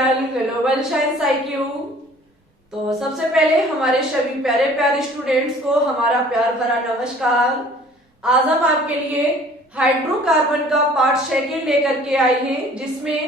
Channel global science IQ। तो सबसे पहले हमारे सभी प्यारे प्यारे स्टूडेंट्स को हमारा प्यार भरा नमस्कार। आज हम आपके लिए हाइड्रोकार्बन का पार्ट सेकेंड लेकर के आए हैं, जिसमें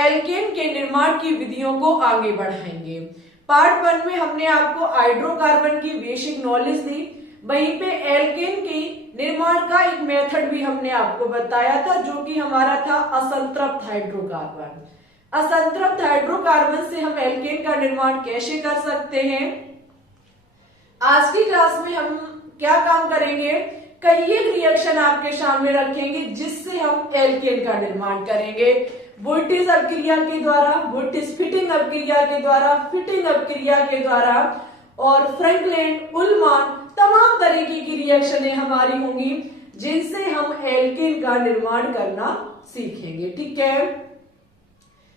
एल्केन के निर्माण की विधियों को आगे बढ़ाएंगे। पार्ट 1 में हमने आपको हाइड्रोकार्बन की बेसिक नॉलेज दी, वहीं पे एल्केन की निर्माण का एक मेथड भी हमने आपको बताया था, जो कि हमारा था असंतृप्त हाइड्रोकार्बन। असंतृप्त हाइड्रोकार्बन से हम एल्केन का निर्माण कैसे कर सकते हैं। आज की क्लास में हम क्या काम करेंगे, कई एक रिएक्शन आपके सामने रखेंगे जिससे हम एल्केन का निर्माण करेंगे। वोल्टेज अभिक्रिया के द्वारा, वोल्टेज फिटिंग अभिक्रिया के द्वारा, फिटिंग अभिक्रिया के द्वारा और फ्रैंकलिन, उल्मान, तमाम तरीके की रिएक्शनें हमारी होंगी जिनसे हम एल्केन का निर्माण करना सीखेंगे। ठीक है,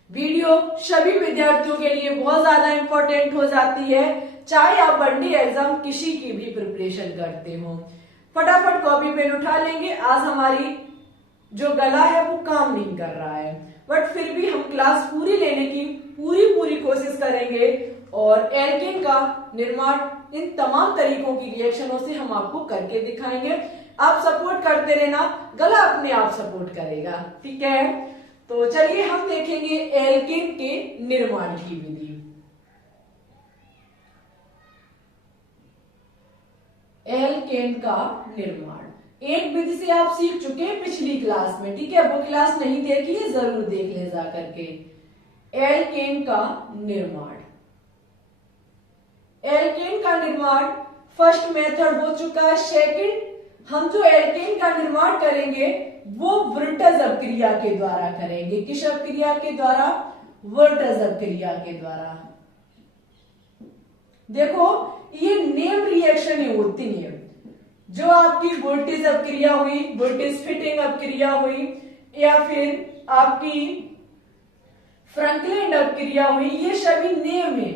वीडियो सभी विद्यार्थियों के लिए बहुत ज्यादा इंपॉर्टेंट हो जाती है, चाहे आप वनडे एग्जाम किसी की भी प्रिपरेशन करते हो। फटाफट कॉपी पेन उठा लेंगे। आज हमारी जो गला है वो काम नहीं कर रहा है, बट फिर भी हम क्लास पूरी लेने की पूरी कोशिश करेंगे और एल्केन का निर्माण इन तमाम तरीकों की रिएक्शनों से हम आपको करके दिखाएंगे। आप सपोर्ट करते रहना, गला अपने आप सपोर्ट करेगा। ठीक है, तो चलिए हम देखेंगे एल्केन के निर्माण की विधि। एल्केन का निर्माण एक विधि से आप सीख चुके हैं पिछली क्लास में। ठीक है, वो क्लास नहीं देखी है, जरूर देख ले जा करके। एल्केन का निर्माण, एल्केन का निर्माण फर्स्ट मेथड हो चुका है। सेकंड, हम जो एल्केन का निर्माण करेंगे वो वोल्टेज अभिक्रिया के द्वारा करेंगे। किस अभिक्रिया के द्वारा? वोल्टेज अभिक्रिया के द्वारा। देखो, ये नेम रिएक्शन होती है। जो आपकी वोल्टेज अभिक्रिया हुई, वोल्टेज फिटिंग अभिक्रिया हुई, या फिर आपकी फ्रैंकलिन अभिक्रिया हुई, ये सभी नेम है।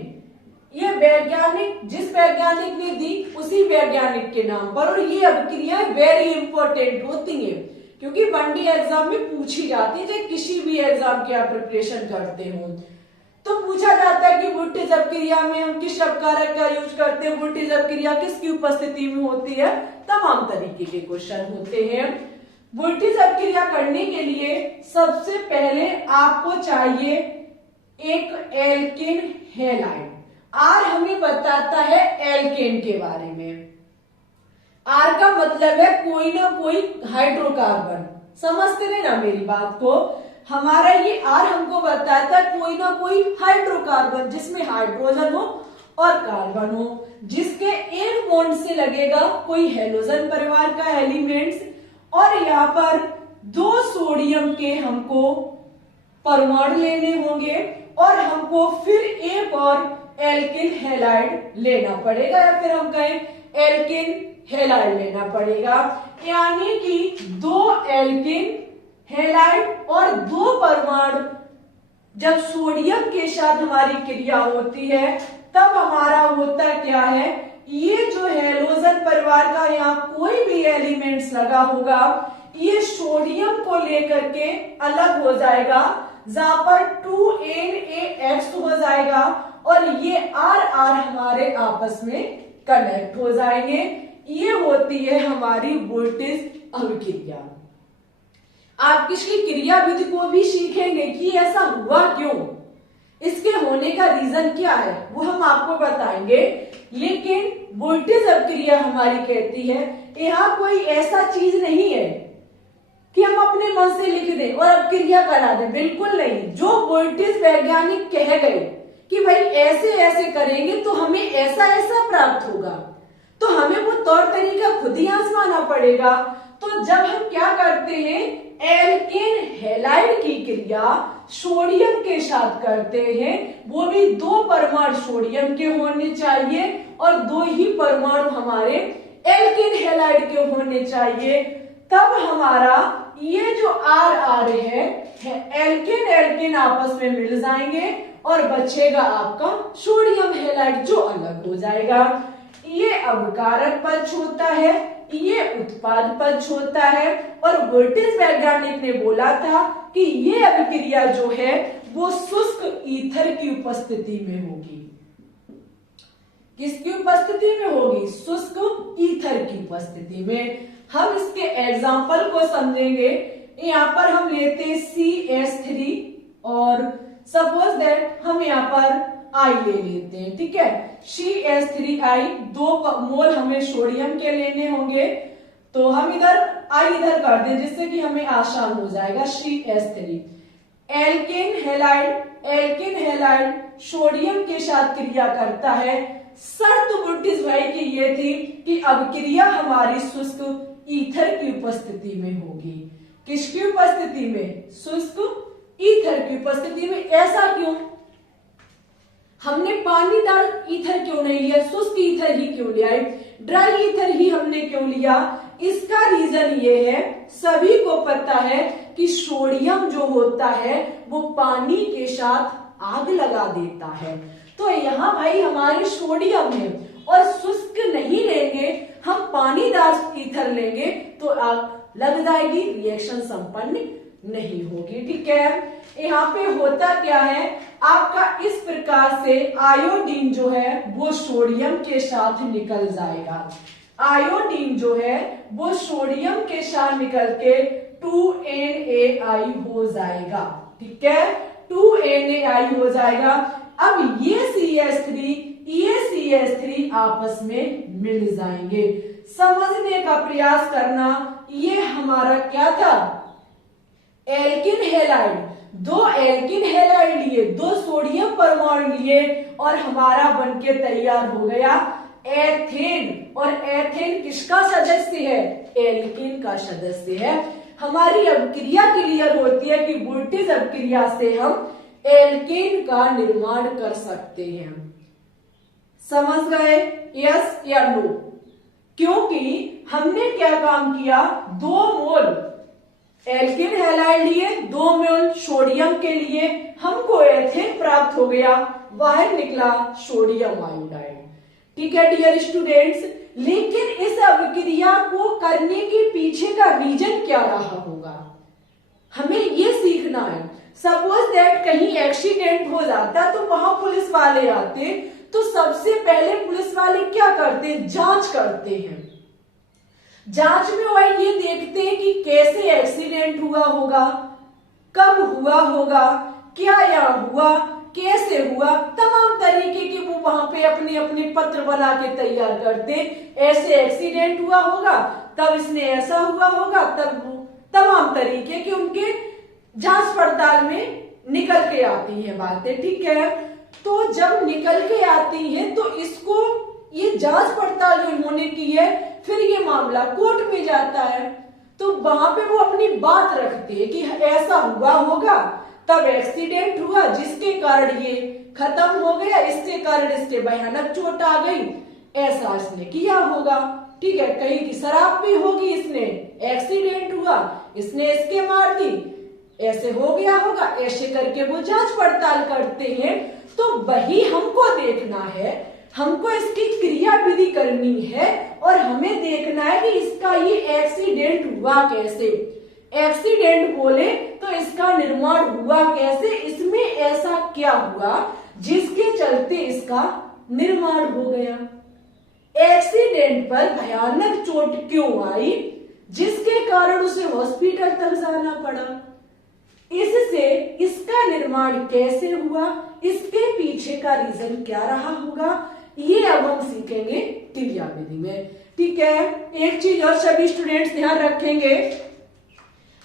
ये वैज्ञानिक, जिस वैज्ञानिक ने दी उसी वैज्ञानिक के नाम पर, और ये अभिक्रिया वेरी इंपॉर्टेंट होती है क्योंकि वनडे एग्जाम में पूछी जाती है। चाहे किसी भी एग्जाम की आप प्रिपरेशन करते हो तो पूछा जाता है कि वोल्टेज अभिक्रिया में हम किस अपकारक का यूज करते हैं, वोल्टेज अभिक्रिया किसकी उपस्थिति में होती है, तमाम तरीके के क्वेश्चन होते हैं। वोल्टेज अभिक्रिया करने के लिए सबसे पहले आपको चाहिए एक एल्केन हैलाइड। आर हमें बताता है एल्केन के बारे में। आर का मतलब है कोई ना कोई हाइड्रोकार्बन। समझते हैं ना मेरी बात को? हमारा ये आर हमको बताता है कोई ना कोई हाइड्रोकार्बन जिसमें हाइड्रोजन हो और कार्बन हो, जिसके एक बॉन्ड से लगेगा कोई हेलोजन परिवार का एलिमेंट्स, और यहाँ पर 2 सोडियम के हमको परमाणु लेने होंगे और हमको फिर एक और एल्केन हैलाइड लेना पड़ेगा, या फिर हम कहें एल्केन हैलाइड लेना पड़ेगा। यानी कि 2 एल्केन हैलाइड और 2 परमाणु जब सोडियम के साथ हमारी क्रिया होती है तब हमारा होता क्या है, ये जो हेलोजन परिवार का यहाँ कोई भी एलिमेंट्स लगा होगा, ये सोडियम को लेकर के अलग हो जाएगा, जहां पर 2NaX हो जाएगा और ये RR हमारे आपस में कनेक्ट हो जाएंगे। ये होती है हमारी वोल्टेज अभिक्रिया। आप किसी क्रिया विधि को भी सीखेंगे कि ऐसा हुआ क्यों, इसके होने का रीजन क्या है, वो हम आपको बताएंगे। लेकिन वोल्टेज अभिक्रिया हमारी कहती है यहाँ कोई ऐसा चीज नहीं है कि हम अपने मन से लिख दें और अभिक्रिया करा दें, बिल्कुल नहीं। जो वोल्टेज वैज्ञानिक कह गए कि भाई ऐसे ऐसे करेंगे तो हमें ऐसा ऐसा प्राप्त होगा, तो हमें वो तौर तरीका खुद ही आजमाना पड़ेगा। तो जब हम क्या करते हैं, एल्केन हैलाइड की क्रिया सोडियम के साथ करते हैं, वो भी 2 परमाणु सोडियम के होने चाहिए और 2 ही परमाणु हमारे एल्केन हैलाइड के होने चाहिए, तब हमारा ये जो RR है एल्केन एल्केन आपस में मिल जाएंगे और बचेगा आपका सोडियम हैलाइड जो अलग हो जाएगा। ये अभिकारक पक्ष होता है, ये उत्पाद पक्ष होता है। और वोल्टेज वैज्ञानिक ने बोला था कि ये अभिक्रिया जो है वो शुष्क ईथर की उपस्थिति में होगी। किसकी उपस्थिति में होगी? शुष्क ईथर की उपस्थिति में। हम इसके एग्जाम्पल को समझेंगे। यहाँ पर हम लेते हैं CH3 और सपोज दैट हम यहाँ पर I ले लेते हैं, ठीक है। CH3I 2 मोल हमें सोडियम के लेने होंगे, तो हम इधर I इधर कर दें जिससे कि हमें आसान हो जाएगा। CH3 एल्केन हैलाइड सोडियम के साथ क्रिया करता है। शर्त वोल्टेज भाई की ये थी कि अभिक्रिया हमारी शुष्क ईथर की उपस्थिति में होगी। किसकी उपस्थिति में? शुष्क ईथर की उपस्थिति में। ऐसा क्यों? हमने पानीदार ईथर क्यों नहीं लिया? शुष्क ईथर ही क्यों लिया? ड्राई ईथर ही हमने क्यों लिया? इसका रीजन ये है, सभी को पता है कि सोडियम जो होता है वो पानी के साथ आग लगा देता है। तो यहाँ भाई हमारे सोडियम है और शुष्क नहीं लेंगे, हम पानीदार ईथर लेंगे तो आग लग जाएगी, रिएक्शन संपन्न नहीं होगी, ठीक है। यहाँ पे होता क्या है, आपका इस प्रकार से आयोडीन जो है वो सोडियम के साथ निकल जाएगा। आयोडीन जो है वो सोडियम के साथ निकल के 2NaI हो जाएगा, ठीक है। 2NaI हो जाएगा। अब ये CH3 आपस में मिल जाएंगे। समझने का प्रयास करना, ये हमारा क्या था? Alkene halide. 2 एल्किन हैलाइड लिए, 2 सोडियम परमाणु लिए और हमारा बनके तैयार हो गया एथेन। और एथेन किसका सदस्य है? एल्किन का सदस्य है। हमारी अभिक्रिया क्लियर होती है कि वोल्टेज अभिक्रिया से हम एल्केन का निर्माण कर सकते हैं। समझ गए? यस या नो? क्योंकि हमने क्या काम किया, 2 मोल एल्केन हैलाइड लिए, 2 मोल सोडियम के लिए, हमको एथेन प्राप्त हो गया, बाहर निकला सोडियम आयोडाइड, ठीक है डियर स्टूडेंट्स। लेकिन इस अभिक्रिया को करने के पीछे का रीजन क्या रहा होगा, हमें ये सीखना है। सपोज दैट कहीं एक्सीडेंट हो जाता तो वहां पुलिस वाले आते, तो सबसे पहले पुलिस वाले क्या करते? जांच करते हैं। जांच में वह ये देखते हैं कि कैसे एक्सीडेंट हुआ होगा, कब हुआ होगा, क्या यहाँ हुआ, कैसे हुआ, तमाम तरीके के वो वहां पे अपने अपने पत्र बना के तैयार करते। ऐसे एक्सीडेंट हुआ होगा, तब इसने ऐसा हुआ होगा, तब तमाम तरीके के उनके जांच पड़ताल में निकल के आती हैं बातें, ठीक है। तो जब निकल के आती हैं तो इसको ये जांच पड़ताल जो इन्होंने की है, फिर ये मामला कोर्ट में जाता है, तो वहां पे वो अपनी बात रखते हैं कि ऐसा हुआ होगा, तब एक्सीडेंट हुआ जिसके कारण ये खत्म हो गया, इसके कारण इसके भयानक चोट आ गई, ऐसा इसने किया होगा, ठीक है। कहीं की शराब भी होगी, इसने एक्सीडेंट हुआ, इसने इसके मार दी, ऐसे हो गया होगा, ऐसे करके वो जांच पड़ताल करते हैं। तो वही हमको देखना है, हमको इसकी क्रिया विधि करनी है और हमें देखना है कि इसका ये एक्सीडेंट हुआ कैसे। एक्सीडेंट बोले तो इसका निर्माण हुआ कैसे, इसमें ऐसा क्या हुआ जिसके चलते इसका निर्माण हो गया। एक्सीडेंट पर भयानक चोट क्यों आई, जिसके कारण उसे हॉस्पिटल तक जाना पड़ा, इससे इसका निर्माण कैसे हुआ, इसके पीछे का रीजन क्या रहा होगा, ये अब हम सीखेंगे क्रिया विधि में, ठीक है। एक चीज और सभी स्टूडेंट्स ध्यान रखेंगे,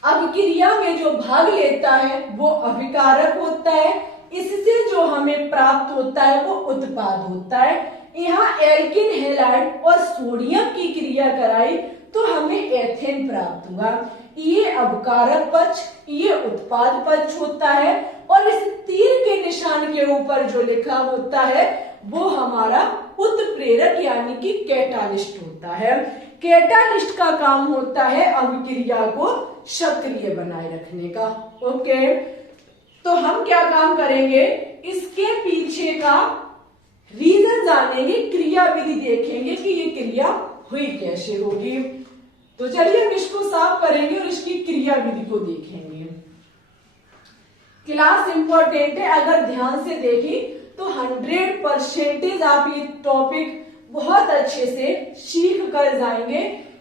अभिक्रिया में जो भाग लेता है वो अभिकारक होता है, इससे जो हमें प्राप्त होता है वो उत्पाद होता है। यहाँ एल्किन हैलाइड और सोडियम की क्रिया कराई तो हमें एथेन प्राप्त हुआ। ये अभिकारक पक्ष, ये उत्पाद पक्ष होता है और इस तीर के निशान के ऊपर जो लिखा होता है वो हमारा उत्प्रेरक यानी कि कैटालिस्ट होता है। कैटालिस्ट का काम होता है अभिक्रिया को सक्रिय बनाए रखने का, ओके। तो हम क्या काम करेंगे, इसके पीछे का रीजन जानेंगे, क्रिया विधि देखेंगे कि ये कैसे होगी। तो चलिए हम इसको साफ करेंगे और इसकी क्रिया विधि को देखेंगे। क्लास इंपॉर्टेंट है, अगर ध्यान से देखें तो 100% आप ये टॉपिक बहुत अच्छे से सीख कर जाएंगे,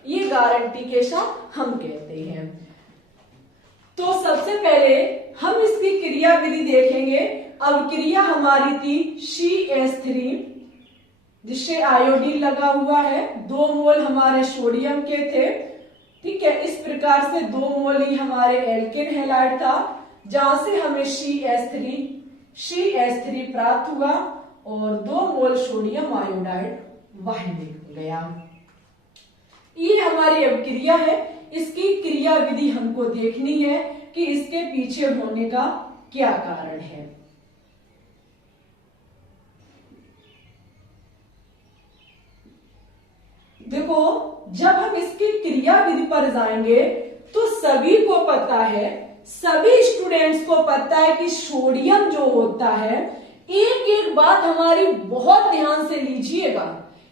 ये गारंटी के साथ हम कहते हैं। तो सबसे पहले हम इसकी क्रिया विधि देखेंगे। अब क्रिया हमारी थी CH3 जिससे आयोडीन लगा हुआ है, 2 मोल हमारे सोडियम के थे, ठीक है। इस प्रकार से 2 मोल ही हमारे एल्केन हैलाइड था, जहां से हमें CH3 प्राप्त हुआ और 2 मोल सोडियम आयोडाइड बाहर निकल गया। ये हमारी अब क्रिया है, इसकी क्रिया विधि हमको देखनी है कि इसके पीछे होने का क्या कारण है। देखो, जब हम इसकी क्रिया विधि पर जाएंगे तो सभी को पता है, सभी स्टूडेंट्स को पता है कि सोडियम जो होता है, एक एक बात हमारी बहुत ध्यान से लीजिएगा,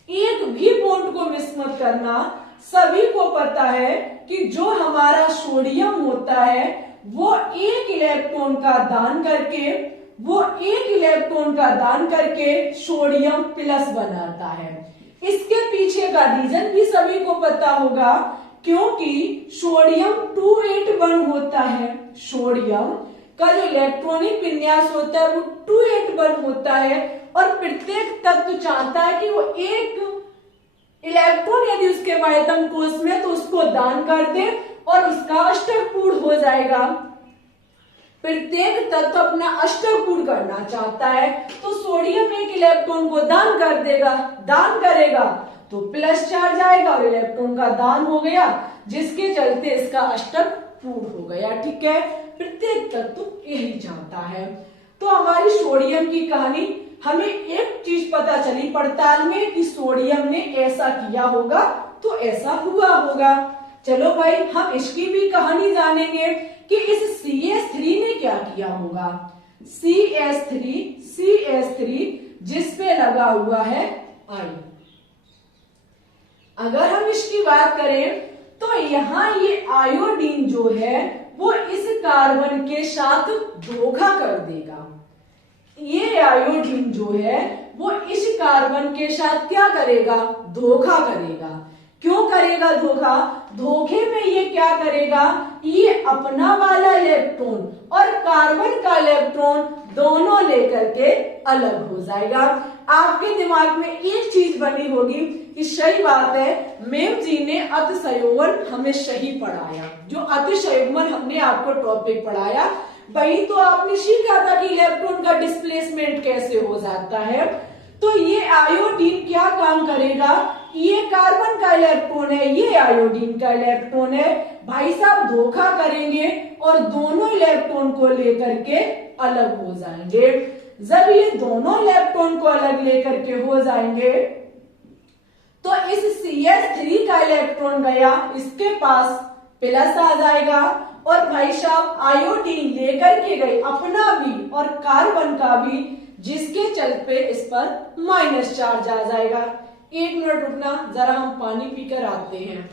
एक भी पॉइंट को मिस मत करना। सभी को पता है कि जो हमारा सोडियम होता है वो एक इलेक्ट्रॉन का दान करके सोडियम प्लस बनाता है। इसके पीछे का रीजन भी सभी को पता होगा, क्योंकि सोडियम 281 होता है। सोडियम का जो इलेक्ट्रॉनिक विन्यास होता है वो 281 होता है और प्रत्येक तत्व चाहता है कि वो एक इलेक्ट्रॉन यदि उसके वायतन कोष में तो उसको दान कर दे और उसका अष्टक पूर्ण हो जाएगा। प्रत्येक तत्व अपना अष्टक पूर्ण करना चाहता है, तो सोडियम एक इलेक्ट्रॉन को दान कर देगा, दान करेगा तो प्लस चार्ज आएगा और इलेक्ट्रॉन का दान हो गया, जिसके चलते इसका अष्टक पूर्ण हो गया, ठीक है। प्रत्येक तत्व यही चाहता है। तो हमारी सोडियम की कहानी, हमें एक चीज पता चली पड़ताल में कि सोडियम ने ऐसा किया होगा तो ऐसा हुआ होगा। चलो भाई, हम इसकी भी कहानी जानेंगे कि इस CH3 ने क्या किया होगा। CH3 जिस पे लगा हुआ है आई। अगर हम इसकी बात करें तो यहाँ ये आयोडीन जो है वो इस कार्बन के साथ धोखा कर देगा। ये आयोडीन जो है वो इस कार्बन के साथ क्या करेगा, धोखा करेगा। क्यों करेगा धोखा? धोखे में ये क्या करेगा, ये अपना वाला इलेक्ट्रॉन और कार्बन का इलेक्ट्रॉन दोनों लेकर के अलग हो जाएगा। आपके दिमाग में एक चीज बनी होगी कि सही बात है, मैम जी ने अतिशयोवन हमें सही पढ़ाया। जो अतिशयोवन हमने आपको टॉपिक पढ़ाया वही तो आपने सीखा था कि इलेक्ट्रॉन का डिस्प्लेसमेंट कैसे हो जाता है। तो ये आयोडीन क्या काम करेगा, ये कार्बन का इलेक्ट्रॉन है, ये आयोडीन का इलेक्ट्रॉन है, भाई साहब धोखा करेंगे और दोनों इलेक्ट्रॉन को लेकर के अलग हो जाएंगे। जब ये दोनों इलेक्ट्रॉन को अलग लेकर के हो जाएंगे तो इस CH3 का इलेक्ट्रॉन गया, इसके पास प्लस आ जाएगा और भाई साहब आयोडीन लेकर के गए अपना भी और कार्बन का भी, जिसके चलते इस पर माइनस चार्ज आ जाएगा। 1 मिनट रुकना, जरा हम पानी पीकर आते हैं।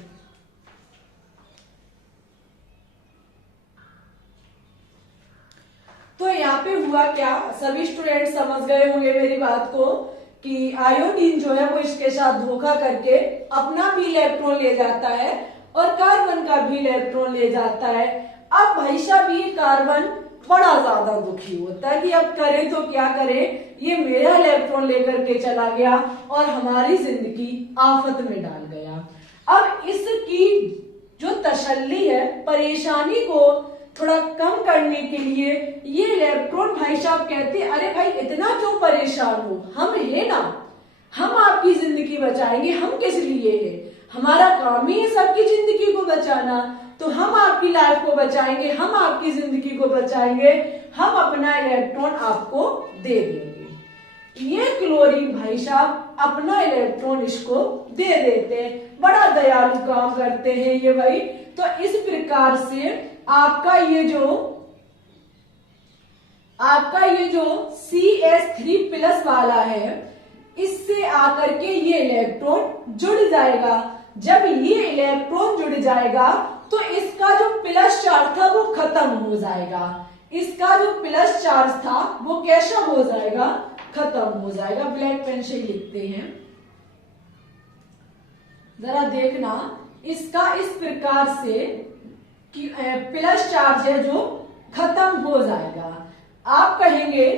तो यहाँ पे हुआ क्या, सभी स्टूडेंट समझ गए होंगे मेरी बात को कि आयोडीन जो है वो इसके साथ धोखा करके अपना भी इलेक्ट्रॉन ले जाता है और कार्बन का भी इलेक्ट्रॉन ले जाता है। अब भाई साहब ये कार्बन बड़ा ज्यादा दुखी होता है कि अब करे तो क्या करे, ये मेरा इलेक्ट्रॉन लेकर के चला गया और हमारी जिंदगी आफत में डाल गया। अब इसकी जो तसल्ली है, परेशानी को थोड़ा कम करने के लिए ये इलेक्ट्रॉन भाई साहब कहते हैं, अरे भाई इतना क्यों परेशान हो, हम है ना, हम आपकी जिंदगी बचाएंगे। हम किस लिए है, हमारा काम ही है सबकी जिंदगी को बचाना, तो हम आपकी लाइफ को बचाएंगे, हम आपकी जिंदगी को बचाएंगे, हम अपना इलेक्ट्रॉन आपको दे देंगे। ये क्लोरीन भाई साहब अपना इलेक्ट्रॉन इसको दे देते हैं, बड़ा दयालु काम करते हैं ये भाई। तो इस प्रकार से आपका ये जो CH3 प्लस वाला है, इससे आकर के ये इलेक्ट्रॉन जुड़ जाएगा। जब ये इलेक्ट्रॉन जुड़ जाएगा तो इसका जो प्लस चार्ज था वो खत्म हो जाएगा। इसका जो प्लस चार्ज था वो कैसा हो जाएगा, खत्म हो जाएगा। ब्लैक पेन से लिखते हैं, जरा देखना, इसका इस प्रकार से कि प्लस चार्ज है जो खत्म हो जाएगा। आप कहेंगे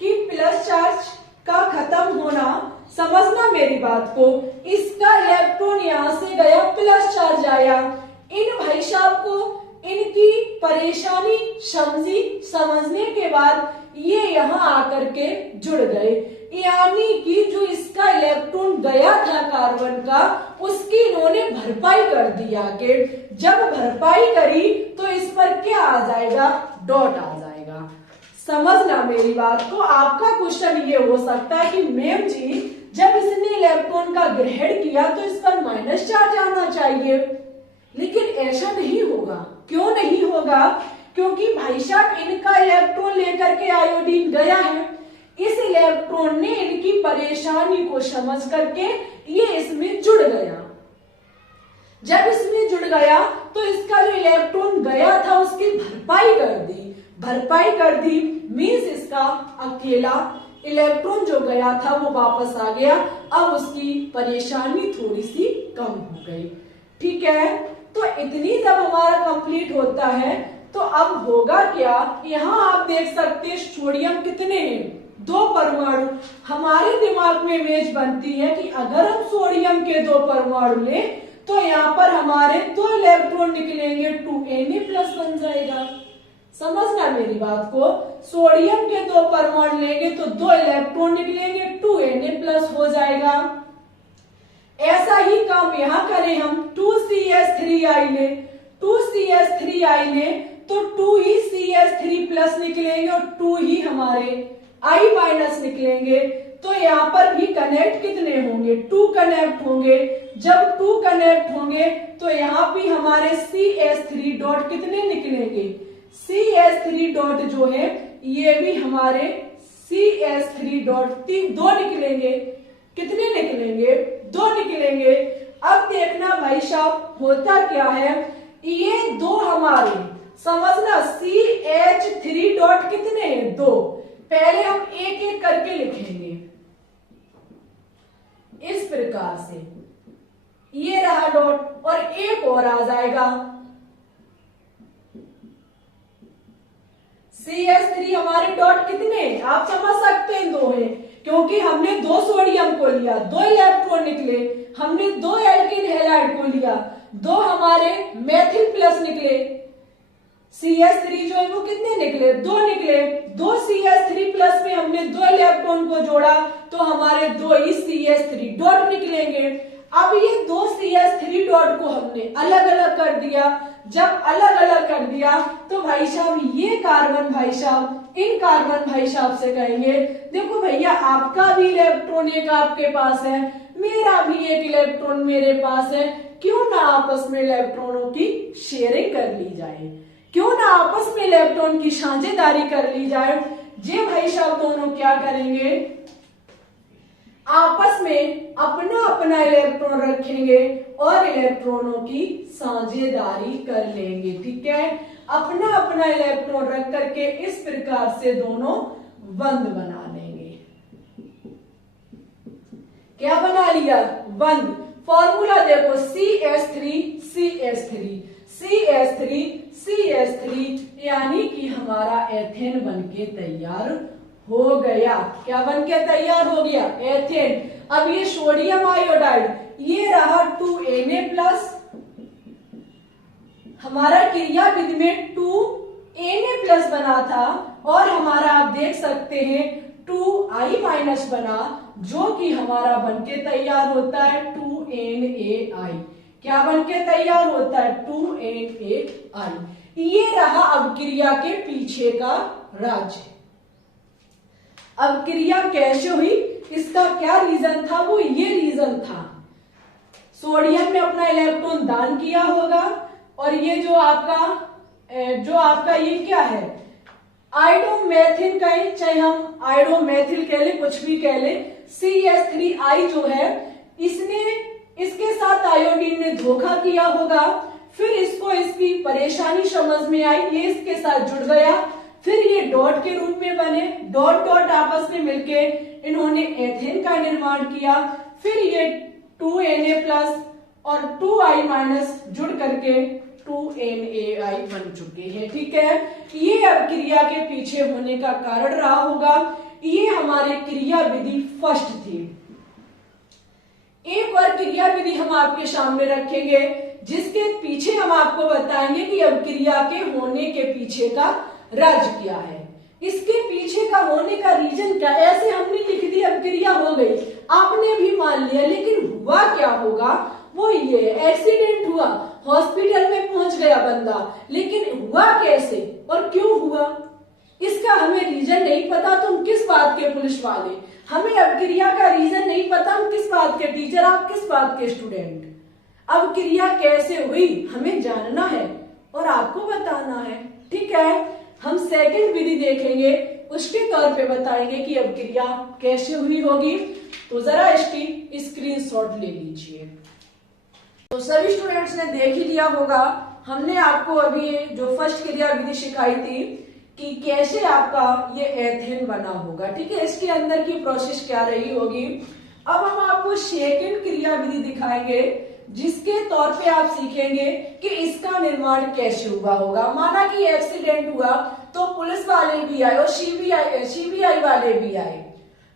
कि प्लस चार्ज का खत्म होना, समझना मेरी बात को, इसका इलेक्ट्रॉन यहां से गया, प्लस चार्ज आया। इन भाई साहब को इनकी परेशानी समझने के बाद ये यहाँ आकर के जुड़ गए, यानी कि जो इसका इलेक्ट्रॉन गया था कार्बन का, उसकी इन्होंने भरपाई कर दिया। कि जब भरपाई करी तो इस पर क्या आ जाएगा, डॉट आ जाएगा। समझना मेरी बात को। आपका क्वेश्चन ये हो सकता है कि मैम जी जब इसने इलेक्ट्रॉन का ग्रहण किया तो इस पर माइनस चार्ज आना चाहिए, लेकिन ऐसा नहीं होगा। क्यों नहीं होगा, क्योंकि भाई साहब इनका इलेक्ट्रॉन लेकर के आयोडीन गया है, इस इलेक्ट्रॉन ने इनकी परेशानी को समझ करके ये इसमें जुड़ गया। जब इसमें जुड़ गया तो इसका जो इलेक्ट्रॉन गया था उसकी भरपाई कर दी। भरपाई कर दी मीन्स इसका अकेला इलेक्ट्रॉन जो गया था वो वापस आ गया। अब उसकी परेशानी थोड़ी सी कम हो गई। ठीक है, तो इतनी जब हमारा कंप्लीट होता है तो अब होगा क्या, यहाँ आप देख सकते हैं सोडियम कितने हैं, 2 परमाणु। हमारे दिमाग में इमेज बनती है कि अगर हम सोडियम के 2 परमाणु लें तो यहाँ पर हमारे 2 इलेक्ट्रॉन निकलेंगे, 2Na+ बन जाएगा। समझना मेरी बात को, सोडियम के 2 परमाणु लेंगे तो 2 इलेक्ट्रॉन निकलेंगे, 2Na+ हो जाएगा। ऐसा ही काम यहाँ करें हम, 2CH3I ले, 2CH3I ले तो 2 ही CH3+ निकलेंगे और 2 ही हमारे I- निकलेंगे। तो यहाँ पर भी कनेक्ट कितने होंगे, 2 कनेक्ट होंगे। जब 2 कनेक्ट होंगे तो यहाँ भी हमारे CH3 डॉट कितने निकलेंगे, CH3 डॉट जो है ये भी हमारे CH3 डॉट 2 निकलेंगे। कितने निकलेंगे, 2 निकलेंगे। अब देखना भाई साहब होता क्या है, ये 2 हमारे, समझना CH3 डॉट कितने हैं, 2। पहले हम एक एक करके लिखेंगे इस प्रकार से, ये रहा डॉट और एक और आ जाएगा। CH3 हमारे डॉट कितने, आप समझ सकते हैं 2 है, क्योंकि हमने 2 सोडियम को लिया, 2 इलेक्ट्रॉन निकले। हमने 2 एल्किन हैलाइड को लिया, 2 हमारे मेथिल प्लस निकले। CH3 जो है वो कितने निकले, 2 निकले। 2 CH3+ में हमने 2 इलेक्ट्रॉन को जोड़ा तो हमारे 2 ही CH3 डॉट निकलेंगे। अब ये 2 CH3 डॉट को हमने अलग अलग कर दिया। जब अलग अलग कर दिया तो भाई साहब ये कार्बन भाई साहब इन कार्बन भाई साहब से कहेंगे, देखो भैया आपका भी इलेक्ट्रॉन एक आपके पास है, मेरा भी एक इलेक्ट्रॉन मेरे पास है, क्यों ना आपस में इलेक्ट्रॉनों की शेयरिंग कर ली जाए, क्यों ना आपस में इलेक्ट्रॉन की साझेदारी कर ली जाए। ये भाई साहब दोनों क्या करेंगे, आपस में अपना अपना इलेक्ट्रॉन रखेंगे और इलेक्ट्रॉनों की साझेदारी कर लेंगे। ठीक है, अपना अपना इलेक्ट्रॉन रख करके इस प्रकार से दोनों बंद बना लेंगे। क्या बना लिया, बंद। फॉर्मूला देखो, CH3 CH3 CH3 CH3, यानी कि हमारा एथेन बनके तैयार हो गया। क्या बनके तैयार हो गया, एथेन। अब ये सोडियम आयोडाइड, ये रहा 2Na+, हमारा क्रिया विधि में 2Na+ बना था और हमारा आप देख सकते हैं 2I- बना, जो कि हमारा बनके तैयार होता है 2NaI। क्या बनके तैयार होता है, 2NaI। ये रहा अवक्रिया के पीछे का राज। अवक्रिया कैसे हुई, इसका क्या रीजन था, वो ये रीजन था, सोडियम ने अपना इलेक्ट्रॉन दान किया होगा और ये जो आपका ये क्या है, आयोडोमेथिल कहें, चाहे हम आयोडोमेथिल कह ले, कुछ भी कह ले, CH3I जो है इसने इसके साथ आयोडीन ने धोखा किया होगा, फिर इसको इसकी परेशानी समझ में आई, ये इसके साथ जुड़ गया, फिर ये डॉट के रूप में बने, डॉट डॉट आपस में मिलके इन्होंने एथेन का निर्माण किया, फिर ये 2Na+ और 2I- जुड़ करके 2NaI बन चुके हैं। ठीक है, ये अब क्रिया के पीछे होने का कारण रहा होगा। ये हमारे क्रिया विधि फर्स्ट थी। एक और क्रिया विधि हम आपके सामने रखेंगे, जिसके पीछे हम आपको बताएंगे कि अब क्रिया के होने के पीछे का राज क्या है, इसके पीछे का होने का रीजन क्या है। ऐसे हमने लिख दी, अब क्रिया हो गई, आपने भी मान लिया, लेकिन हुआ क्या होगा वो ये एक्सीडेंट हुआ, हॉस्पिटल में पहुंच गया बंदा, लेकिन हुआ कैसे और क्यों हुआ इसका हमें रीजन नहीं पता। तुम किस बात के पुलिस वाले, हमें अब क्रिया का रीजन नहीं पता, हम किस बात के टीचर, आप किस बात के स्टूडेंट। अब क्रिया कैसे हुई हमें जानना है और आपको बताना है। ठीक है, हम सेकंड विधि देखेंगे, उसके तौर पे बताएंगे कि अब क्रिया कैसे हुई होगी। तो जरा इसकी स्क्रीनशॉट ले लीजिए। तो सभी स्टूडेंट्स ने देख ही लिया होगा, हमने आपको अभी जो फर्स्ट क्रिया विधि सिखाई थी कि कैसे आपका ये एथेन बना होगा। ठीक है, इसके अंदर की प्रोसेस क्या रही होगी। अब हम आपको सेकंड क्रिया विधि दिखाएंगे, जिसके तौर पे आप सीखेंगे कि इसका निर्माण कैसे हुआ होगा। माना कि एक्सीडेंट हुआ तो पुलिस वाले भी आए और सीबीआई वाले भी आए,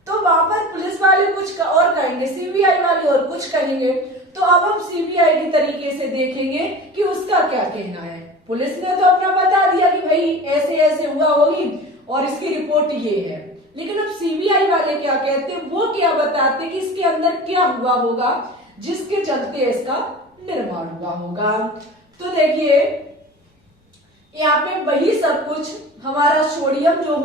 तो वहां पर पुलिस वाले कुछ और कहेंगे, सीबीआई वाले और कुछ कहेंगे। तो अब हम सीबीआई के तरीके से देखेंगे कि उसका क्या कहना है। पुलिस ने तो अपना बता दिया कि भाई ऐसे ऐसे हुआ होगी और इसकी रिपोर्ट ये है, लेकिन अब सीबीआई वाले क्या कहते हैं, वो क्या बताते कि इसके अंदर क्या हुआ होगा जिसके चलते इसका निर्माण हुआ होगा। तो देखिए यहाँ पे वही सब कुछ, हमारा सोडियम जो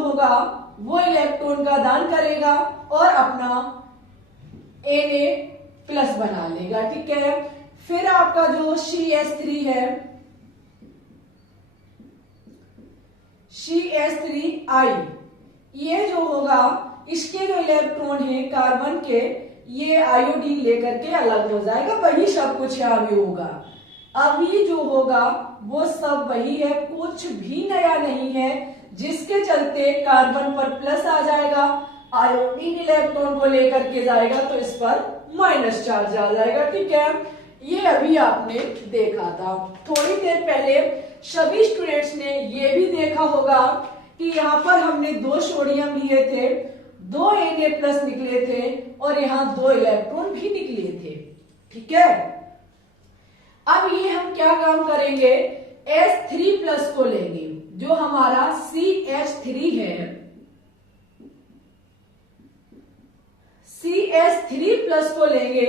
होगा वो इलेक्ट्रॉन का दान करेगा और अपना Na+ बना लेगा। ठीक है, फिर आपका जो CH3 है, CH3I, ये जो होगा इसके जो इलेक्ट्रॉन है कार्बन के, ये आयोडीन लेकर के अलग हो जाएगा, वही सब कुछ यहाँ भी होगा। अभी जो होगा वो सब वही है, कुछ भी नया नहीं है, जिसके चलते कार्बन पर प्लस आ जाएगा, आयोडीन इलेक्ट्रॉन को लेकर के जाएगा तो इस पर माइनस चार्ज आ जाएगा। ठीक है, ये अभी आपने देखा था। थोड़ी देर पहले सभी स्टूडेंट्स ने ये भी देखा होगा कि यहाँ पर हमने 2 सोडियम लिए थे, 2 Na+ निकले थे और यहाँ 2 इलेक्ट्रॉन भी निकले थे। ठीक है, अब ये हम क्या काम करेंगे, H3+ को लेंगे, जो हमारा CH3 है, CH3+ को लेंगे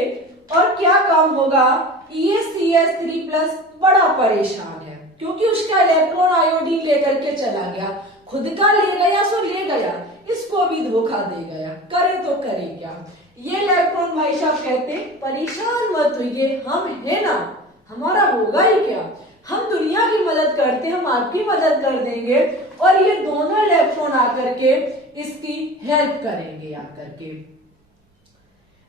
और क्या काम होगा, ये CH3+ बड़ा परेशान है क्योंकि उसका इलेक्ट्रॉन आयोडीन लेकर के चला गया, खुद का ले गया सो ले गया, इसको भी धोखा दे गया, करे तो करे क्या। ये इलेक्ट्रॉन भाई साहब कहते परेशान मत होइए, हम है ना, हमारा होगा ही क्या, हम दुनिया की मदद करते, हम आपकी मदद कर देंगे और ये दोनों इलेक्ट्रॉन आकर के इसकी हेल्प करेंगे आकर के।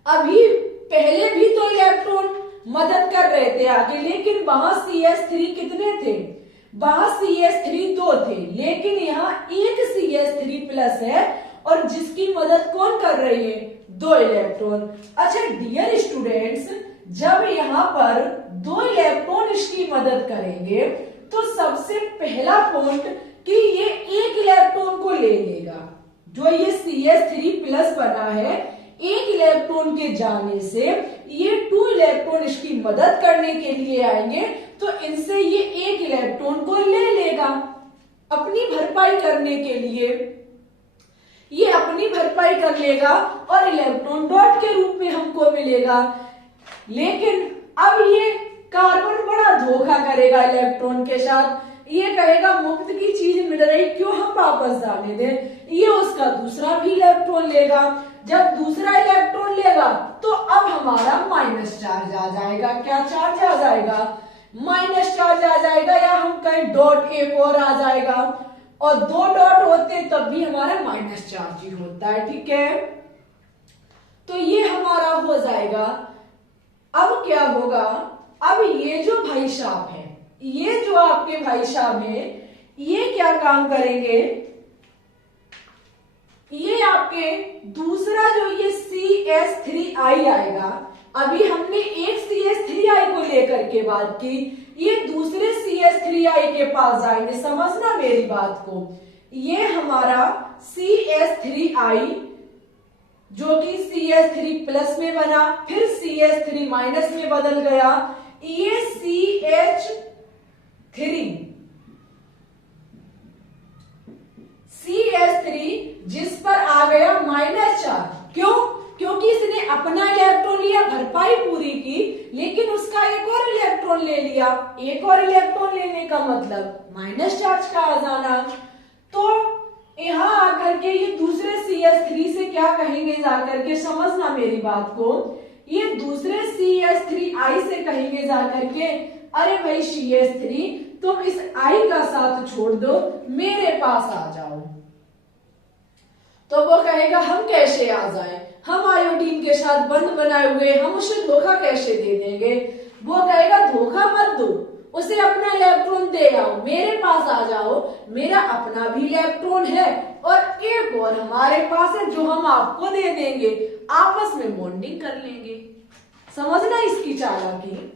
अभी पहले भी तो इलेक्ट्रॉन मदद कर रहे थे आगे, लेकिन वहां CH3 कितने थे, वहां CH3 2 थे, लेकिन यहाँ एक CH3+ है और जिसकी मदद कौन कर रही है, 2 इलेक्ट्रॉन। अच्छा डियर स्टूडेंट्स, जब यहाँ पर 2 इलेक्ट्रॉन इसकी मदद करेंगे तो सबसे पहला पॉइंट कि ये एक इलेक्ट्रॉन को ले लेगा, जो ये CH3+ बना है, एक इलेक्ट्रॉन के जाने से ये 2 इलेक्ट्रॉन इसकी मदद करने के लिए आएंगे, तो इनसे ये एक इलेक्ट्रॉन को ले लेगा अपनी भरपाई करने के लिए, ये अपनी भरपाई कर लेगा और इलेक्ट्रॉन डॉट के रूप में हमको मिलेगा। लेकिन अब ये कार्बन बड़ा धोखा करेगा इलेक्ट्रॉन के साथ, ये कहेगा मुफ्त की चीज मिल रही क्यों हम वापस जाने दें, ये उसका दूसरा भी इलेक्ट्रॉन लेगा। जब दूसरा इलेक्ट्रॉन लेगा तो अब हमारा माइनस चार्ज आ जाएगा, क्या चार्ज आ जाएगा, माइनस चार्ज आ जाएगा, या हम कहें डॉट एक और आ जाएगा, और 2 डॉट होते तब भी हमारा माइनस चार्ज ही होता है। ठीक है, तो ये हमारा हो जाएगा क्या होगा, अब ये जो भाई साहब है, ये जो आपके भाई साहब है, ये क्या काम करेंगे, ये आपके दूसरा जो ये CS3I आएगा, अभी हमने एक CS3I को लेकर के बात की, ये दूसरे CS3I के पास जाएंगे, समझना मेरी बात को। ये हमारा CS3I जो कि CS3 प्लस में बना, फिर CS3 माइनस में बदल गया, ये CS3 जिस पर आ गया -4, क्यों? क्योंकि इसने अपना इलेक्ट्रॉन लिया, भरपाई पूरी की, लेकिन उसका एक और इलेक्ट्रॉन ले लिया। एक और इलेक्ट्रॉन लेने का मतलब माइनस चार्ज का आ जाना। तो यहां आकर के ये दूसरे CS3 से क्या कहेंगे, जाकर के समझना मेरी बात को, ये दूसरे CS3I से कहेंगे जाकर के, अरे भाई CS3 तुम इस I का साथ छोड़ दो, मेरे पास आ जाओ। तो वो कहेगा हम कैसे आ जाएं, हम आयोडीन के साथ बंध बनाए हुए, हम उसे धोखा कैसे दे देंगे। वो कहेगा धोखा मत दो, उसे अपना इलेक्ट्रॉन दे आओ, मेरे पास आ जाओ, मेरा अपना भी इलेक्ट्रॉन है और एक और हमारे पास है जो हम आपको दे देंगे, आपस में बॉन्डिंग कर लेंगे। समझना इसकी चालाकी।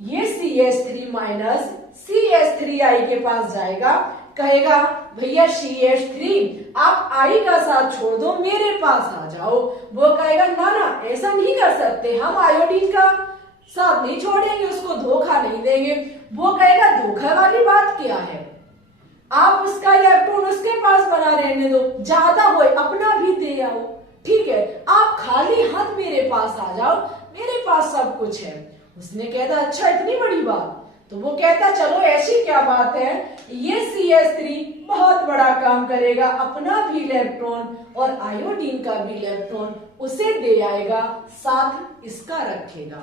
ये CS3 माइनस CS3I के पास जाएगा, कहेगा भैया CS3 आप I का साथ छोड़ दो, मेरे पास आ जाओ। वो कहेगा ना ना ऐसा नहीं कर सकते, हम आयोडीन का साथ नहीं छोड़ेंगे, उसको धोखा नहीं देंगे। वो कहेगा धोखा वाली बात क्या है, आप उसका इलेक्ट्रॉन उसके पास बना रहने दो, ज्यादा हो अपना भी दे आओ, ठीक है, आप खाली हाथ मेरे पास आ जाओ, मेरे पास सब कुछ है। उसने कहता अच्छा इतनी बड़ी बात। तो वो कहता चलो ऐसी क्या बात है, ये CS3 बहुत बड़ा काम करेगा, अपना भी इलेक्ट्रॉन और आयोडीन का भी इलेक्ट्रॉन उसे दे आएगा, साथ इसका रखेगा।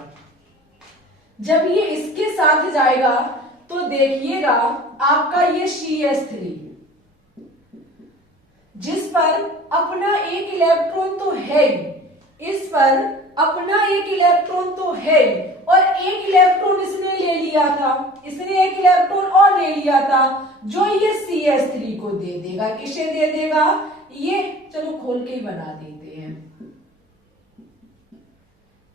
जब ये इसके साथ जाएगा तो देखिएगा आपका ये CS3 जिस पर अपना एक इलेक्ट्रॉन तो है, इस पर अपना एक इलेक्ट्रॉन तो है और एक इलेक्ट्रॉन इसने ले लिया था, इसने एक इलेक्ट्रॉन और ले लिया था जो ये CS3 को दे देगा। किसे दे देगा, ये चलो खोल के ही बना देते हैं,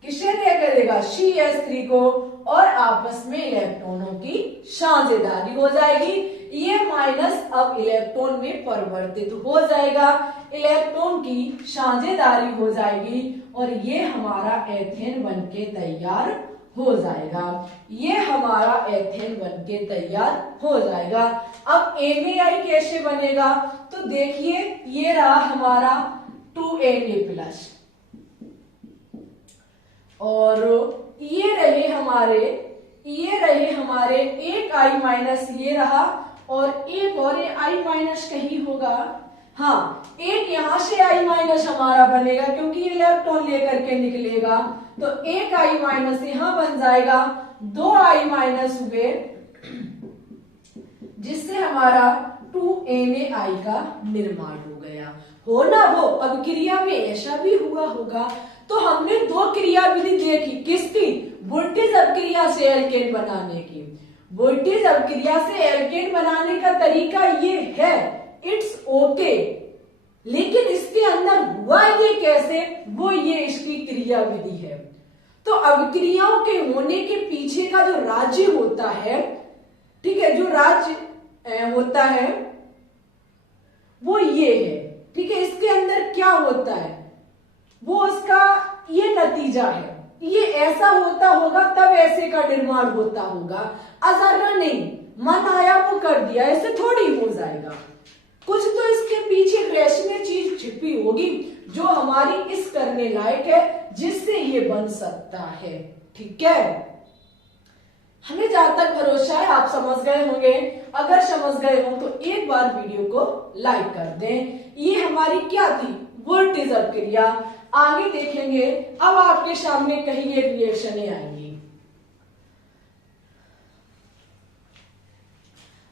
किसे दे करेगा CS3 को, और आपस में इलेक्ट्रॉनों की साझेदारी हो जाएगी। ये माइनस अब इलेक्ट्रॉन में परिवर्तित हो जाएगा, इलेक्ट्रॉन की साझेदारी हो जाएगी और ये हमारा एथेन बनके तैयार हो जाएगा। ये हमारा एथेन बनके तैयार हो जाएगा। अब NaI कैसे बनेगा, तो देखिए ये रहा हमारा 2Na+ और ये रहे हमारे एक I- ये रहा और एक और I- कहीं होगा, हाँ एक यहां से I- हमारा बनेगा क्योंकि ये इलेक्ट्रॉन लेकर के निकलेगा, तो एक I- यहां बन जाएगा, 2 I- हुए जिससे हमारा 2NaI का निर्माण हो गया। हो ना हो, अब क्रिया में ऐसा भी हुआ होगा। तो हमने दो क्रिया विधि देखी, किसकी, वोल्टेज अपक्रिया से एल्केन बनाने की। वोल्टेज अपक्रिया से एल्केन बनाने का तरीका ये है, इट्स ओके, लेकिन इसके अंदर हुआ ये कैसे, वो ये इसकी क्रिया विधि है। तो अपक्रियाओं के होने के पीछे का जो राज्य होता है, ठीक है, जो राज्य होता है वो ये है, ठीक है। इसके अंदर क्या होता है, वो उसका ये नतीजा है, ये ऐसा होता होगा तब ऐसे का निर्माण होता होगा, अजरा नहीं, मन आया वो कर दिया, ऐसे थोड़ी हो जाएगा। कुछ तो इसके पीछे रहस्यमय चीज छिपी होगी जो हमारी इस करने लायक है, जिससे ये बन सकता है, ठीक है। हमें जहां तक भरोसा है आप समझ गए होंगे। अगर समझ गए हो तो एक बार वीडियो को लाइक कर दें। ये हमारी क्या थी, वोल्टेज अपक्रिया। आगे देखेंगे, अब आपके सामने कहीं ये रिएक्शनें आएंगी।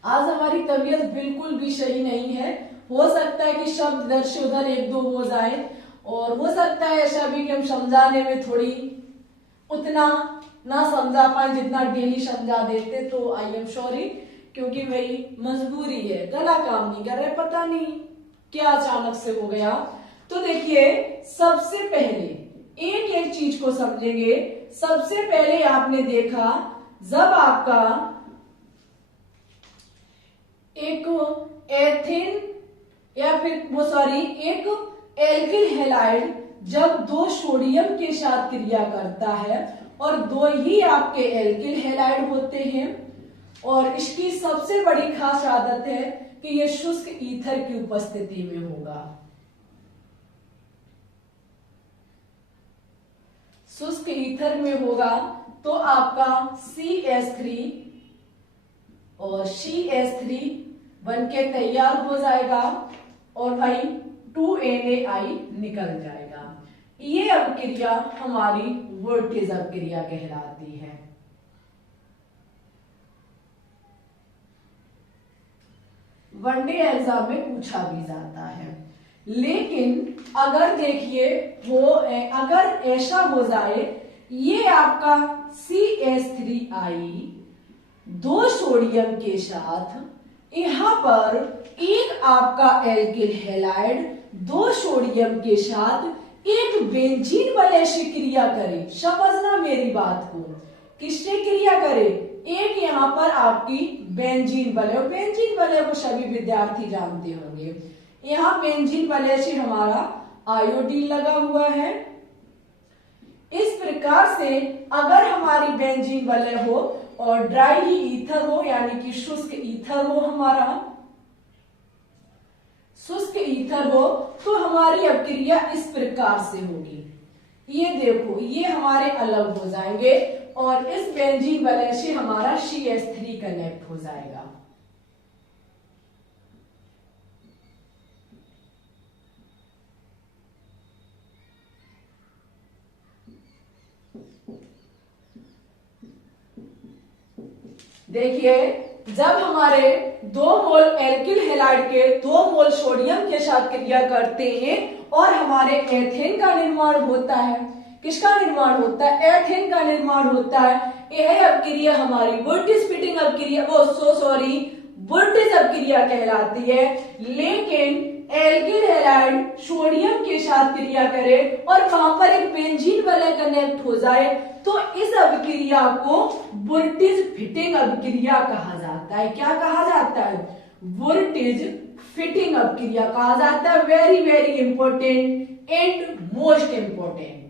आज हमारी तबीयत बिल्कुल भी सही नहीं है, हो सकता है कि शब्द इधर से उधर एक दो हो जाए और हो सकता है ऐसा भी कि हम समझाने में थोड़ी उतना ना समझा पाए जितना डेली समझा देते तो आई एम सॉरी, क्योंकि भाई मजबूरी है, गला काम नहीं कर रहे, पता नहीं क्या अचानक से हो गया। तो देखिए सबसे पहले एक एक चीज को समझेंगे। सबसे पहले आपने देखा जब आपका एक एथिन या फिर वो सॉरी एक एल्किल हैलाइड जब दो सोडियम के साथ क्रिया करता है और दो ही आपके एल्किल हैलाइड होते हैं, और इसकी सबसे बड़ी खास आदत है कि ये शुष्क ईथर की उपस्थिति में होगा। शुष्क ईथर में होगा तो आपका CH3 और CH3 बन के तैयार हो जाएगा और भाई 2NaI निकल जाएगा। ये अपक्रिया हमारी वोल्टेज अपक्रिया कहलाती है। वनडे एग्जाम में पूछा भी जाता है। लेकिन अगर देखिए अगर ऐसा हो जाए ये आपका CH3I दो सोडियम के साथ यहां पर एक आपका एल्किल हैलाइड दो सोडियम के साथ एक बेंजीन वलय से क्रिया करे। समझना मेरी बात को, किससे क्रिया करे? एक यहाँ पर आपकी बेंजीन वलय को सभी विद्यार्थी जानते होंगे। यहाँ बेंजीन वलय से हमारा आयोडीन लगा हुआ है। इस प्रकार से अगर हमारी बेंजीन वलय हो और ड्राई ही ईथर हो यानी कि शुष्क ईथर हो, हमारा शुष्क ईथर हो तो हमारी अपक्रिया इस प्रकार से होगी। ये देखो ये हमारे अलग हो जाएंगे और इस बेंजीन वलय से हमारा CH3 कनेक्ट हो जाएगा। देखिए जब हमारे 2 मोल एल्किल हैलाइड के 2 मोल सोडियम के साथ क्रिया करते हैं और हमारे एथेन का निर्माण होता है। किसका निर्माण होता है? एथेन का निर्माण होता है। यह अपक्रिया हमारी वोल्टेज स्प्लिटिंग अपक्रिया वोल्टेज अपक्रिया कहलाती है। लेकिन एल्किल हैलाइड सोडियम के साथ क्रिया करे और वहां पर एक बेंजीन वलय कनेक्ट हो जाए तो इस अपक्रिया को वोल्टेज फिटिंग अपक्रिया कहा जाता है। क्या कहा जाता है? वोल्टेज फिटिंग अपक्रिया कहा जाता है। Very very important and most important.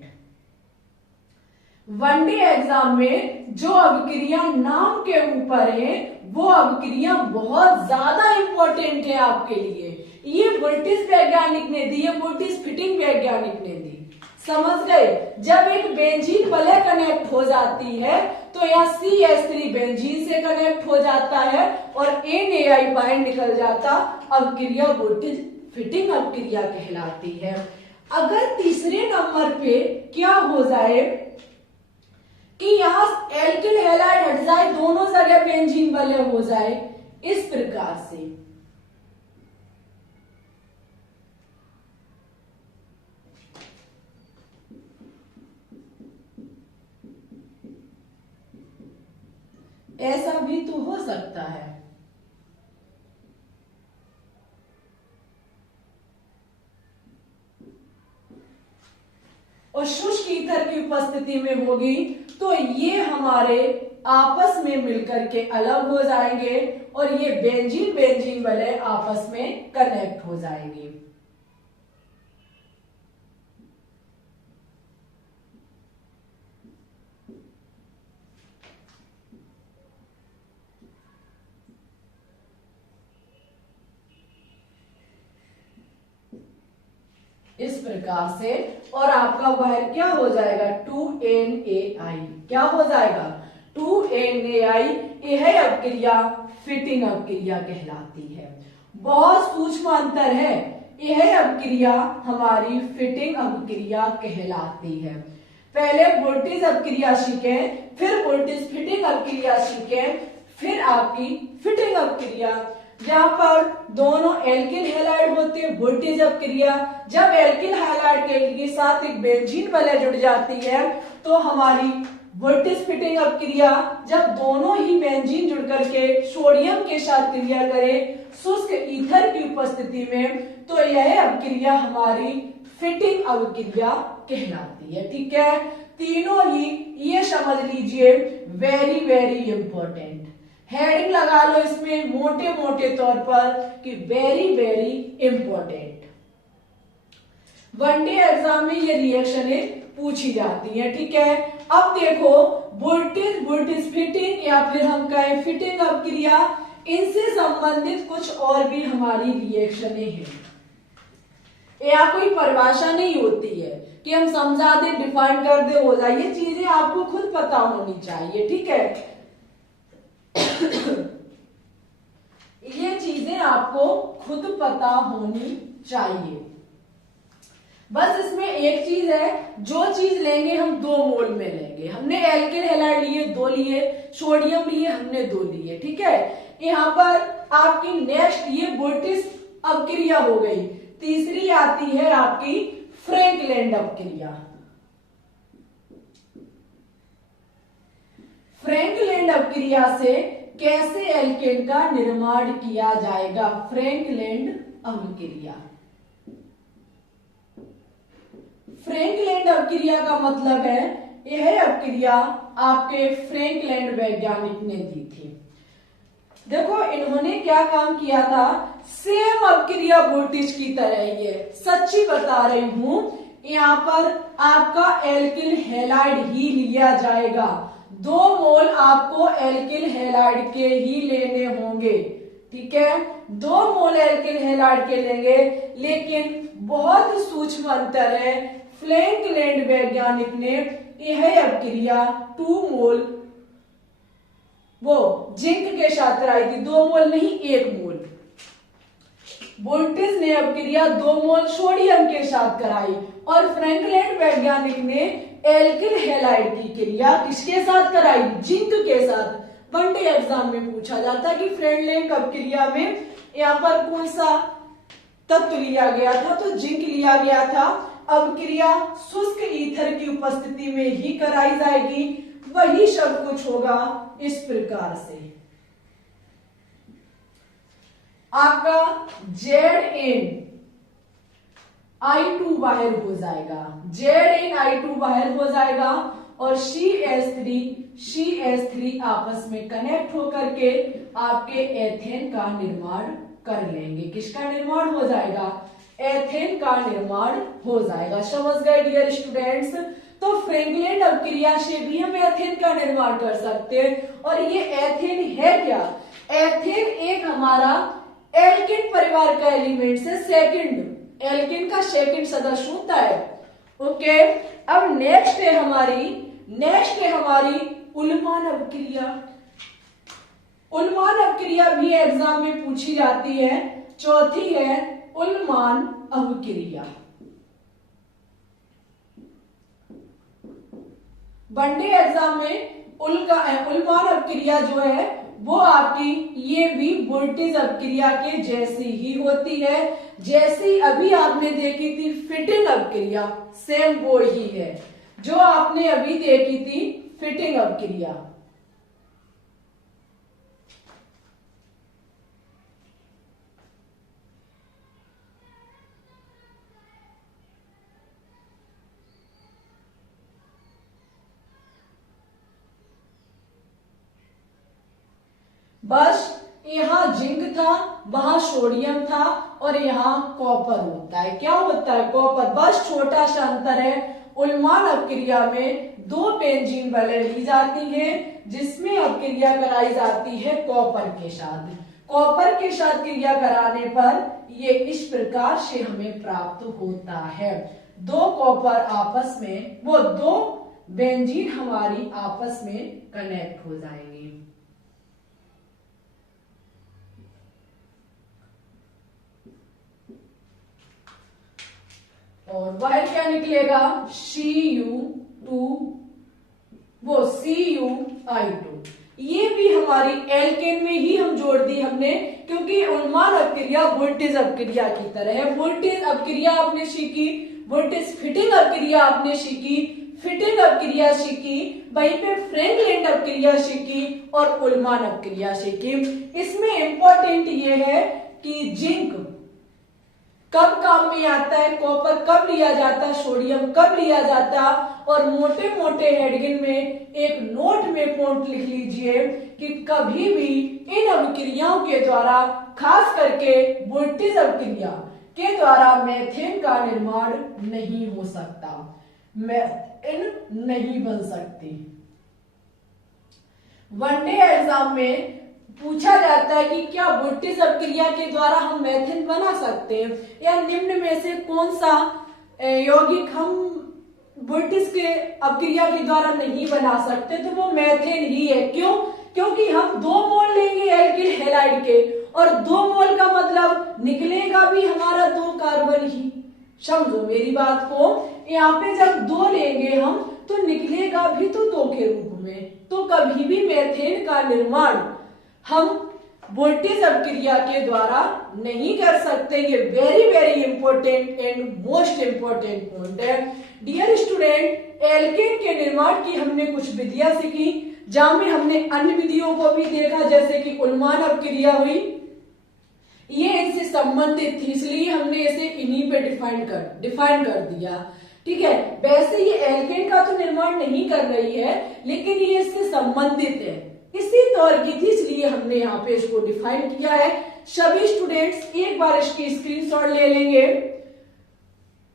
One day exam में जो अपक्रिया नाम के ऊपर है वो अपक्रिया बहुत ज्यादा इंपॉर्टेंट है आपके लिए। ये वोल्टेज वैज्ञानिक ने दी, ये वोल्टेज फिटिंग वैज्ञानिक ने दी। समझ गए? जब एक बेंजीन वलय कनेक्ट हो जाती है तो यहाँ CH3 बेंजीन से कनेक्ट हो जाता है और NaI बाहर निकल जाता। अपक्रिया वोल्टेज फिटिंग अपक्रिया कहलाती है। अगर तीसरे नंबर पे क्या हो जाए कि यहाँ एल्किल हैलाइड हट जाए, दोनों जगह बेंजीन वलय हो जाए, इस प्रकार से ऐसा भी तो हो सकता है। और शुष्क ईथर की उपस्थिति में होगी तो ये हमारे आपस में मिलकर के अलग हो जाएंगे और ये बेंजीन वलय आपस में कनेक्ट हो जाएंगे। इस प्रकार से और आपका बाहर क्या हो जाएगा? 2NaI। क्या हो जाएगा? 2NaI। यह अपक्रिया फिटिंग अपक्रिया कहलाती है। बहुत सूक्ष्म अंतर है। यह अपक्रिया हमारी फिटिंग अपक्रिया कहलाती है। पहले वोल्टेज अपक्रिया सीखें, फिर वोल्टेज फिटिंग अपक्रिया सीखें, फिर आपकी फिटिंग अपक्रिया। जहां पर दोनों एल्किल हैलाइड होते हैं, वोल्टेज अपक्रिया। जब एल्किल हैलाइड के साथ एक बेंजीन वलय जुड़ जाती है तो हमारी वोल्टेज फिटिंग अपक्रिया जब दोनों ही बेंजीन जुड़ करके सोडियम के साथ क्रिया करें शुष्क ईथर की उपस्थिति में, तो यह अपक्रिया हमारी फिटिंग अपक्रिया कहलाती है। ठीक है, तीनों ही ये समझ लीजिए वेरी वेरी इंपॉर्टेंट, हेडिंग लगा लो इसमें मोटे मोटे तौर पर कि very very important. One day exam में ये रिएक्शनें पूछी जाती है। ठीक है, अब देखो वोल्टेज फिटिंग या फिर हम कहें फिटिंग अपक्रिया, इनसे संबंधित कुछ और भी हमारी रिएक्शनें हैं। या कोई परिभाषा नहीं होती है कि हम समझा दे डिफाइन कर दे हो जाए, ये चीजें आपको खुद पता होनी चाहिए। ठीक है, ये चीजें आपको खुद पता होनी चाहिए। बस इसमें एक चीज है, जो चीज लेंगे हम 2 मोल में लेंगे। हमने एल्किल हैलाइड लिए 2 लिए, सोडियम लिए हमने 2 लिए। ठीक है, यहाँ पर आपकी नेक्स्ट ये वोल्टेज अपक्रिया हो गई। तीसरी आती है आपकी फ्रैंकलैंड अपक्रिया। फ्रैंकलैंड अपक्रिया से कैसे एल्केन का निर्माण किया जाएगा? फ्रैंकलैंड अपक्रिया। फ्रैंकलैंड अपक्रिया का मतलब है यह अपक्रिया आपके फ्रैंकलैंड वैज्ञानिक ने दी थी। देखो इन्होंने क्या काम किया था, सेम अपक्रिया वोल्टेज की तरह ही है, सच्ची बता रही हूं। यहाँ पर आपका एल्किल हैलाइड ही लिया जाएगा, 2 मोल आपको एल्किल हैलाइड के ही लेने होंगे। ठीक है, 2 मोल एल्किल हैलाइड के लेंगे, लेकिन बहुत सूक्ष्म अंतर है। फ्रैंकलैंड वैज्ञानिक ने यह अपक्रिया 2 मोल वो जिंक के साथ कराई थी, 2 मोल नहीं 1 मोल। वोल्टेज ने अपक्रिया 2 मोल सोडियम के साथ कराई और फ्रैंकलैंड वैज्ञानिक ने एल्किल हैलाइड की क्रिया किसके साथ कराई? जिंक के साथ। वनडे एग्जाम में पूछा जाता है कि फ्रैंकलैंड अपक्रिया में यहाँ पर कौन सा तत्व लिया गया था, तो जिंक लिया गया था। अपक्रिया शुष्क ईथर की उपस्थिति में ही कराई जाएगी, वही सब कुछ होगा इस प्रकार से। आपका ZnI2 बाहर हो जाएगा, ZnI2 बाहर हो जाएगा और CH3 आपस में कनेक्ट होकर के आपके एथेन का निर्माण कर लेंगे। किसका निर्माण हो जाएगा? एथेन का निर्माण हो जाएगा। समझ गए डियर स्टूडेंट्स? तो फ्रैंकलैंड अपक्रिया से भी हम एथेन का निर्माण कर सकते हैं। और ये एथेन है क्या? एथेन एक हमारा एल्केन परिवार का एलिमेंट है, सेकंड एल्केन का सेकंड सदस्य होता है। ओके, अब नेक्स्ट है हमारी उल्मान अपक्रिया। उल्मान अपक्रिया भी एग्जाम में पूछी जाती है। चौथी है उल्मान अपक्रिया। वनडे एग्जाम में उल्मान अपक्रिया जो है वो आपकी ये भी वोल्टेज अपक्रिया के जैसी ही होती है, जैसी अभी आपने देखी थी फिटिंग अपक्रिया, सेम वो ही है जो आपने अभी देखी थी फिटिंग अपक्रिया। बस यहाँ जिंक था, वहां सोडियम था और यहाँ कॉपर होता है। क्या होता है? कॉपर। बस छोटा सा अंतर है। उल्मान अपक्रिया में 2 बेंजीन बले ली जाती हैं, जिसमें अपक्रिया कराई जाती है कॉपर के साथ। कॉपर के साथ क्रिया कराने पर ये इस प्रकार से हमें प्राप्त होता है। 2 कॉपर आपस में, वो 2 बेंजीन हमारी आपस में कनेक्ट हो जाएंगे। और बाहर क्या निकलेगा? Cu2 वो Cu(I2). ये भी हमारी एल्केन में ही हम जोड़ दी हमने, क्योंकि उल्मान अपक्रिया वोल्टेज अपक्रिया की तरह है। वोल्टेज अपक्रिया आपने सीखी, वोल्टेज फिटिंग अपक्रिया आपने सीखी, फिटिंग अपक्रिया सीखी, वहीं पे फ्रैंकलिन अपक्रिया सीखी और उल्मान अपक्रिया सीखी। इसमें इंपॉर्टेंट ये है कि जिंक कब काम में आता है, कॉपर कब लिया जाता है, सोडियम कब लिया जाता, और मोटे मोटे हेडिंग में एक नोट में पॉइंट लिख लीजिए कि कभी भी इन अभिक्रियाओं के द्वारा, खास करके वोल्टेज अभिक्रिया के द्वारा मेथेन का निर्माण नहीं हो सकता, मेथेन नहीं बन सकती। वनडे एग्जाम में पूछा जाता है कि क्या वोल्टेज अपक्रिया के द्वारा हम मेथेन बना सकते हैं, या निम्न में से कौन सा यौगिक हम वोल्टेज के अपक्रिया के द्वारा नहीं बना सकते, तो वो मेथेन ही है। क्यों? क्योंकि हम 2 मोल लेंगे एल्किल हैलाइड के, और 2 मोल का मतलब निकलेगा भी हमारा 2 कार्बन ही। समझो मेरी बात को, यहाँ पे जब 2 लेंगे हम तो निकलेगा भी तो 2 के रूप में, तो कभी भी मेथेन का निर्माण हम वोल्टेज अपक्रिया के द्वारा नहीं कर सकते। ये very very important and most important point है। डियर स्टूडेंट, एल्केन के निर्माण की हमने कुछ विधियां सीखी, जहां में हमने अन्य विधियों को भी देखा, जैसे कि उल्मान अपक्रिया हुई, ये इनसे संबंधित थी, इसलिए हमने इसे इन्हीं पे डिफाइन कर दिया। ठीक है, वैसे ये एल्केन का तो निर्माण नहीं कर रही है, लेकिन ये इससे संबंधित है, इसी दौर की थी, इसलिए हमने यहाँ पे इसको डिफाइन किया है। सभी स्टूडेंट्स एक बार इसकी स्क्रीनशॉट ले लेंगे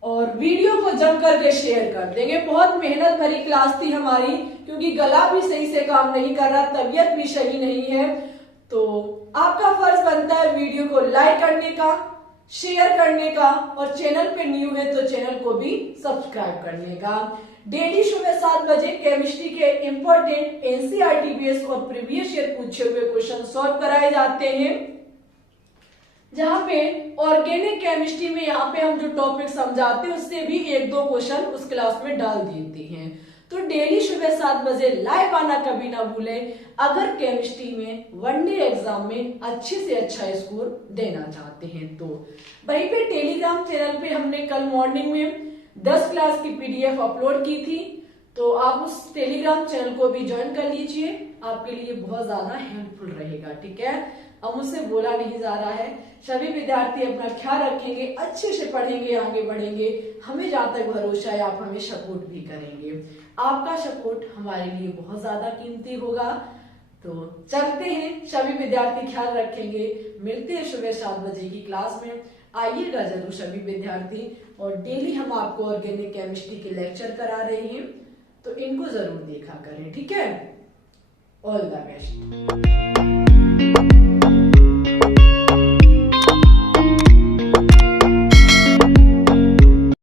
और वीडियो को जम करके शेयर कर देंगे। बहुत मेहनत भरी क्लास थी हमारी, क्योंकि गला भी सही से काम नहीं कर रहा, तबीयत भी सही नहीं है, तो आपका फर्ज बनता है वीडियो को लाइक करने का, शेयर करने का, और चैनल पे न्यू है तो चैनल को भी सब्सक्राइब करने का। डेली सुबह 7 बजे केमिस्ट्री के इंपॉर्टेंट एनसीईआरटी बेस्ड और प्रीवियस ईयर पूछे हुए क्वेश्चन सॉल्व कराए जाते हैं, जहां पे ऑर्गेनिक केमिस्ट्री में यहाँ पे हम जो टॉपिक समझाते हैं उससे भी 1-2 क्वेश्चन उस क्लास में डाल देते हैं। तो डेली सुबह 7 बजे लाइव आना कभी ना भूलें, अगर केमिस्ट्री में वनडे एग्जाम में अच्छे से अच्छा स्कोर देना चाहते हैं तो। वहीं पे टेलीग्राम चैनल पे हमने कल मॉर्निंग में 10 क्लास की पीडीएफ अपलोड की थी, तो आप उस टेलीग्राम चैनल को भी ज्वाइन कर लीजिए, आपके लिए बहुत ज्यादा हेल्पफुल रहेगा। ठीक है, अब मुझसे बोला नहीं जा रहा है। सभी विद्यार्थी अपना ख्याल रखेंगे, अच्छे से पढ़ेंगे, आगे बढ़ेंगे। हमें जहां तक भरोसा है आप हमें सपोर्ट भी करेंगे, आपका सपोर्ट हमारे लिए बहुत ज्यादा कीमती होगा। तो चलते हैं, सभी विद्यार्थी ख्याल रखेंगे, मिलते हैं सुबह 7 बजे की क्लास में। आइएगा जरूर सभी विद्यार्थी, और डेली हम आपको ऑर्गेनिक केमिस्ट्री के लेक्चर करा रहे हैं, तो इनको जरूर देखा करें। ठीक है, ऑल द बेस्ट।